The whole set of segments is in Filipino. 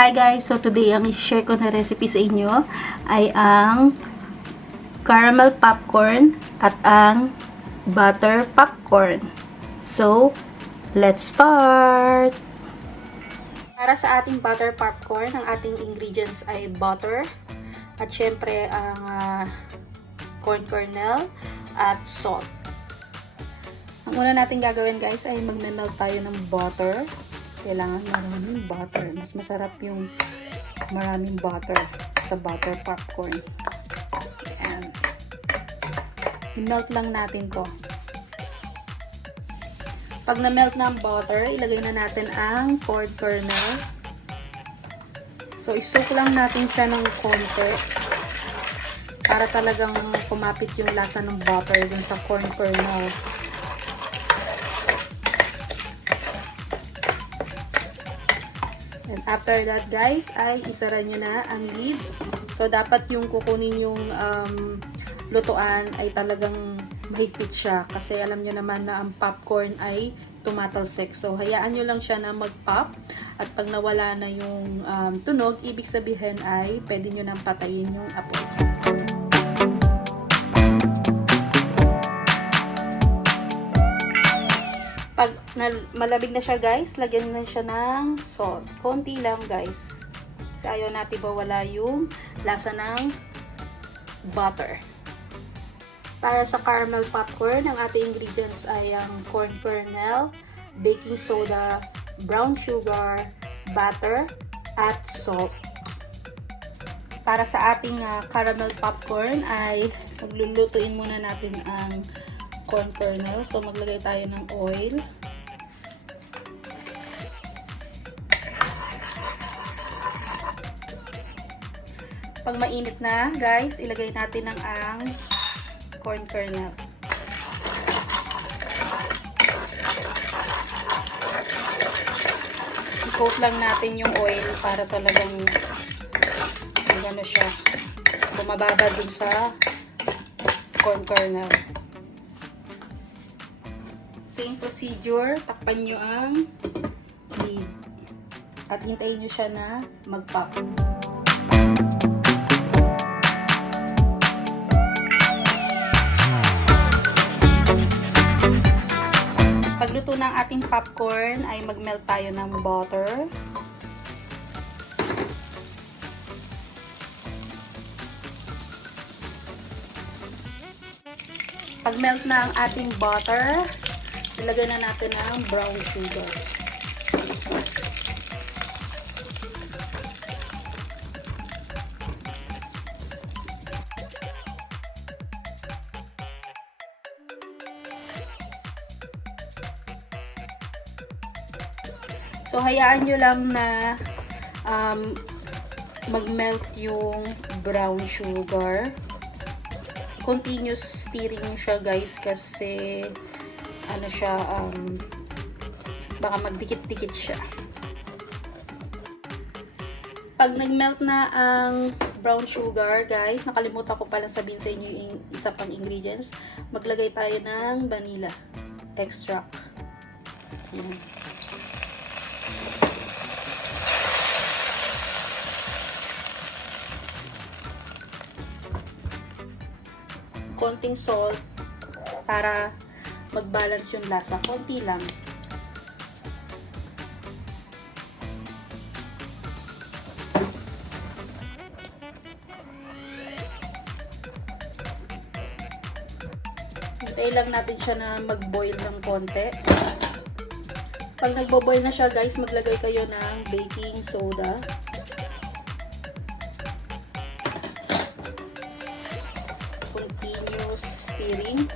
Hi guys! So today ang i-share ko na recipe sa inyo ay ang caramel popcorn at ang butter popcorn. So, let's start! Para sa ating butter popcorn, ang ating ingredients ay butter at syempre ang corn kernel at salt. Ang una natin gagawin guys ay magme-melt tayo ng butter. Kailangan maraming butter. Mas masarap yung maraming butter sa butter popcorn. Ayan. I-melt lang natin to. Pag na-melt na ang butter, ilagay na natin ang corn kernel. So, isoak lang natin siya ng konti para talagang kumapit yung lasa ng butter dun sa corn kernel. And after that guys, ay isara nyo na ang lid. So, dapat yung kukunin yung lutuan ay talagang mahigpit siya. Kasi alam nyo naman na ang popcorn ay tumatalsik. So, hayaan nyo lang siya na mag-pop. At pag nawala na yung tunog, ibig sabihin ay pwede nyo nang patayin yung apoy. Pag malamig na siya guys, lagyan na siya ng salt. Konti lang guys. Kasi ayaw natin bawala yung lasa ng butter. Para sa caramel popcorn, ang ating ingredients ay ang corn kernel, baking soda, brown sugar, butter, at salt. Para sa ating caramel popcorn ay maglulutuin muna natin ang corn kernel. So, maglagay tayo ng oil. Pag mainit na, guys, ilagay natin ang corn kernel. I-coat lang natin yung oil para talagang ano siya, bumababa dun sa corn kernel. Same procedure, takpan nyo ang lid at hintayin nyo siya na mag-pop. Pagluto ng ating popcorn ay mag-melt tayo ng butter. Pag melt na ang ating butter, ilagay na natin ang brown sugar. So, hayaan nyo lang na mag-melt yung brown sugar. Continuous stirring siya guys kasi ano siya, baka magdikit-dikit siya. Pag nag-melt na ang brown sugar, guys, nakalimutan ko palang sabihin sa inyo yung isa pang ingredients. Maglagay tayo ng vanilla extract. Ayan. Konting salt para mag-balance yung lasa. Konti lang. Hintayin lang natin siya na mag-boil ng konti. Pag nagbo-boil na siya guys, maglagay kayo ng baking soda. Continuous stirring.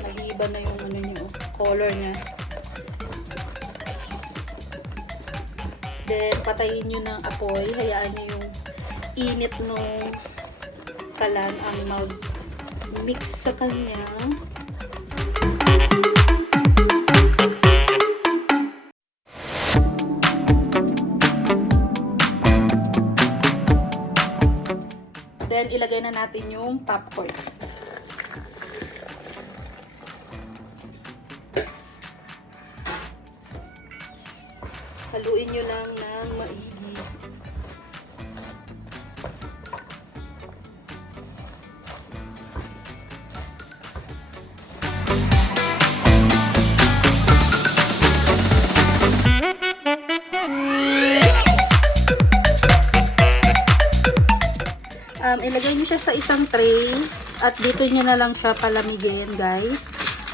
Nag-iiba na yung ano niyo, color niya. Then, patayin nyo ng apoy. Hayaan nyo yung init ng kalan ang mag-mix sa kanya. Then, ilagay na natin yung popcorn. Haluin nyo lang ng maigi. ilagay nyo siya sa isang tray at dito nyo na lang siya palamigin, guys.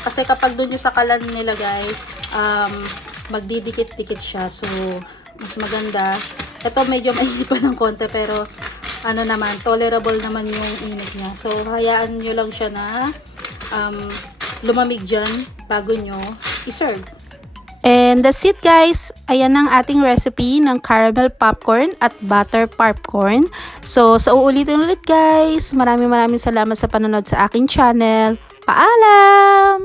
Kasi kapag doon nyo sa kalan nilagay, magdidikit-dikit siya. So, mas maganda. Ito medyo mainit pa ng konti pero ano naman, tolerable naman yung init niya. So, hayaan nyo lang siya na lumamig dyan bago nyo i-serve. And that's it, guys. Ayan ang ating recipe ng caramel popcorn at butter popcorn. So, sa uulitin ulit, guys. Maraming salamat sa panonood sa aking channel. Paalam!